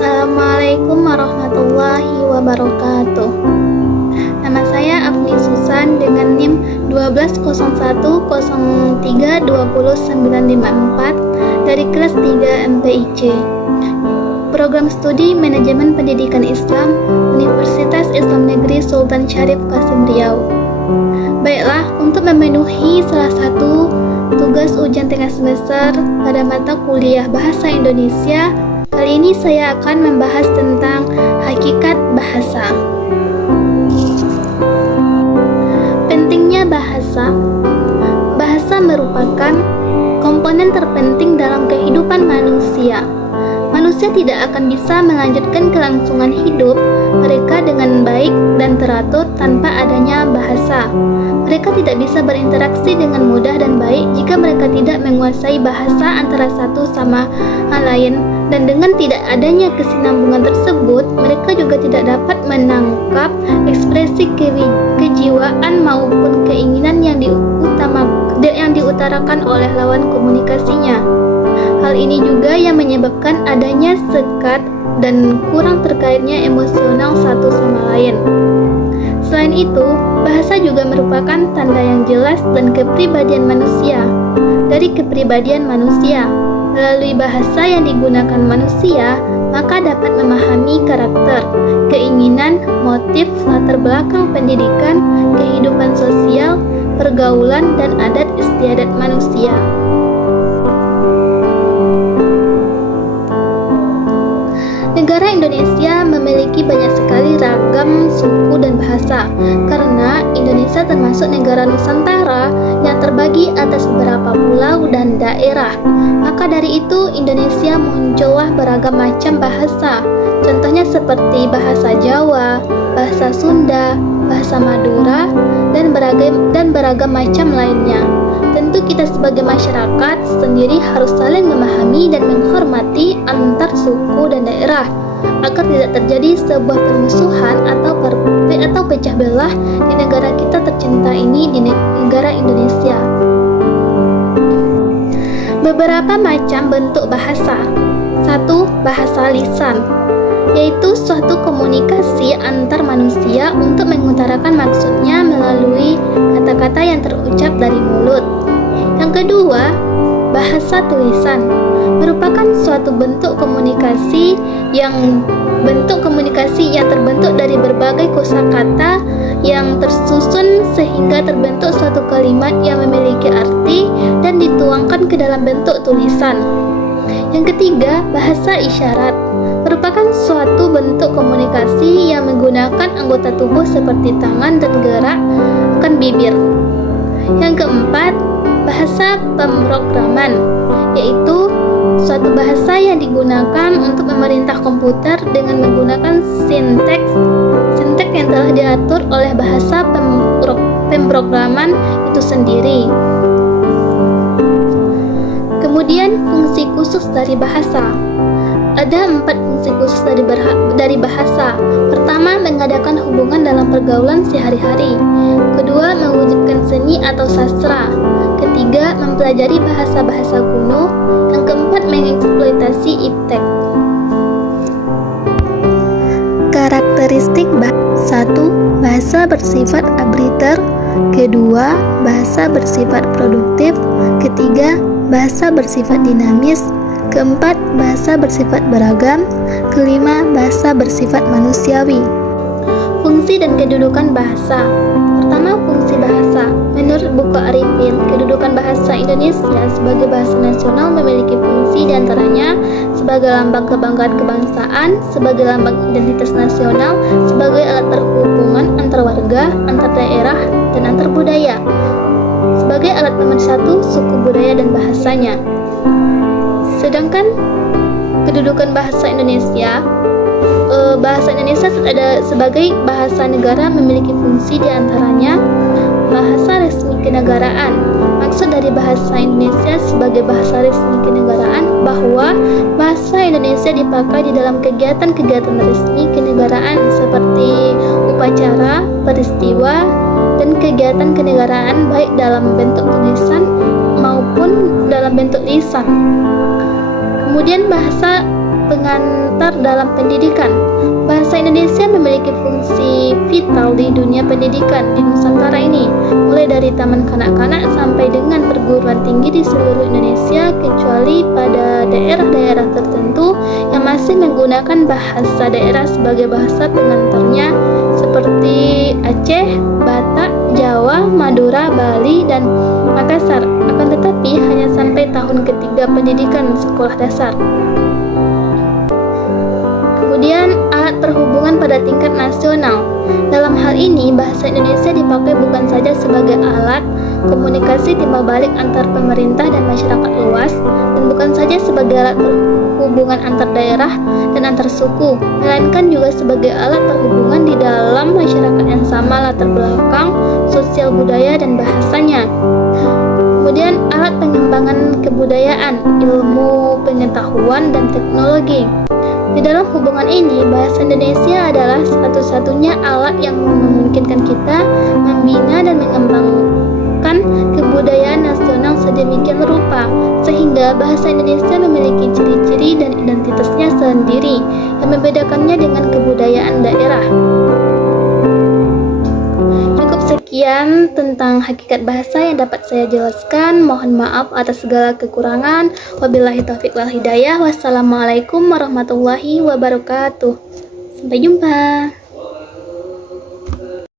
Assalamualaikum warahmatullahi wabarakatuh. Nama saya Afni Susan dengan NIM 120103209954 dari kelas 3 MPIC. Program Studi Manajemen Pendidikan Islam Universitas Islam Negeri Sultan Syarif Qasim Riau. Baiklah, untuk memenuhi salah satu tugas ujian tengah semester pada mata kuliah Bahasa Indonesia, kali ini saya akan membahas tentang hakikat bahasa. Pentingnya bahasa. Bahasa merupakan komponen terpenting dalam kehidupan manusia. Manusia tidak akan bisa melanjutkan kelangsungan hidup mereka dengan baik dan teratur tanpa adanya bahasa. Mereka tidak bisa berinteraksi dengan mudah dan baik jika mereka tidak menguasai bahasa antara satu sama lain. Dan dengan tidak adanya kesinambungan tersebut, mereka juga tidak dapat menangkap ekspresi kejiwaan maupun keinginan yang diutarakan oleh lawan komunikasinya. Hal ini juga yang menyebabkan adanya sekat dan kurang terkaitnya emosional satu sama lain. Selain itu, bahasa juga merupakan tanda yang jelas dan kepribadian manusia. Dari kepribadian manusia, melalui bahasa yang digunakan manusia, maka dapat memahami karakter, keinginan, motif, latar belakang pendidikan, kehidupan sosial, pergaulan, dan adat istiadat manusia. Negara Indonesia memiliki banyak sekali ragam suku dan bahasa, karena Indonesia termasuk negara Nusantara yang terbagi atas beberapa pulau dan daerah. Maka dari itu, Indonesia muncullah beragam macam bahasa. Contohnya seperti bahasa Jawa, bahasa Sunda, bahasa Madura, dan beragam macam lainnya. Tentu kita sebagai masyarakat sendiri harus saling memahami dan menghormati antar suku dan daerah agar tidak terjadi sebuah permusuhan atau pecah belah di negara kita tercinta ini, di negara Indonesia. Beberapa macam bentuk bahasa. 1. Bahasa lisan, yaitu suatu komunikasi antar manusia untuk mengutarakan maksudnya melalui kata-kata yang terucap dari mulut. Yang kedua, bahasa tulisan, merupakan suatu bentuk komunikasi yang terbentuk dari berbagai kosakata yang tersusun sehingga terbentuk suatu kalimat yang memiliki arti dan dituangkan ke dalam bentuk tulisan. Yang ketiga, bahasa isyarat, merupakan suatu bentuk komunikasi yang menggunakan anggota tubuh seperti tangan dan gerakan bibir. Yang keempat, bahasa pemrograman, yaitu suatu bahasa yang digunakan untuk memerintah komputer dengan menggunakan sinteks yang telah diatur oleh bahasa pemrograman itu sendiri. Kemudian fungsi khusus dari bahasa. Ada 4 fungsi khusus dari bahasa. Pertama, mengadakan hubungan dalam pergaulan sehari-hari. Kedua, mewujudkan seni atau sastra. Ketiga, mempelajari bahasa-bahasa kuno. Yang keempat, mengeksploitasi iptek. Karakteristik bahasa. 1. Bahasa bersifat abriter. Kedua, bahasa bersifat produktif. Ketiga, bahasa bersifat dinamis. Keempat, bahasa bersifat beragam. Kelima, bahasa bersifat manusiawi. Fungsi dan kedudukan bahasa. Pertama, fungsi bahasa. Menurut buku Arifin, kedudukan bahasa Indonesia sebagai bahasa nasional memiliki fungsi diantaranya sebagai lambang kebanggaan kebangsaan, sebagai lambang identitas nasional, sebagai alat perhubungan antar warga, antar daerah, dan antar budaya, sebagai alat pemersatu suku budaya dan bahasanya. Sedangkan kedudukan bahasa Indonesia ada sebagai bahasa negara memiliki fungsi diantaranya bahasa resmi kenegaraan. Maksud dari bahasa Indonesia sebagai bahasa resmi kenegaraan bahwa bahasa Indonesia dipakai di dalam kegiatan-kegiatan resmi kenegaraan seperti upacara, peristiwa, dan kegiatan kenegaraan baik dalam bentuk tulisan maupun dalam bentuk lisan. Kemudian bahasa pengantar dalam pendidikan. Bahasa Indonesia memiliki fungsi vital di dunia pendidikan di Nusantara ini, mulai dari taman kanak-kanak sampai dengan perguruan tinggi di seluruh Indonesia, kecuali pada daerah-daerah tertentu yang masih menggunakan bahasa daerah sebagai bahasa pengantarnya, seperti Aceh, Batak, Jawa, Madura, Bali, dan Makassar. Akan tetapi hanya sampai tahun ketiga pendidikan sekolah dasar. Kemudian, alat perhubungan pada tingkat nasional. Dalam hal ini, bahasa Indonesia dipakai bukan saja sebagai alat komunikasi timbal balik antar pemerintah dan masyarakat luas, dan bukan saja sebagai alat perhubungan antar daerah dan antar suku, melainkan juga sebagai alat perhubungan di dalam masyarakat yang sama latar belakang, sosial budaya, dan bahasanya. Kemudian, alat pengembangan kebudayaan, ilmu pengetahuan, dan teknologi. Di dalam hubungan ini, bahasa Indonesia adalah satu-satunya alat yang memungkinkan kita membina dan mengembangkan kebudayaan nasional sedemikian rupa, sehingga bahasa Indonesia memiliki ciri-ciri dan identitasnya sendiri yang membedakannya dengan kebudayaan daerah. Sekian tentang hakikat bahasa yang dapat saya jelaskan. Mohon maaf atas segala kekurangan. Wabillahi taufiq wal hidayah. Wassalamualaikum warahmatullahi wabarakatuh. Sampai jumpa.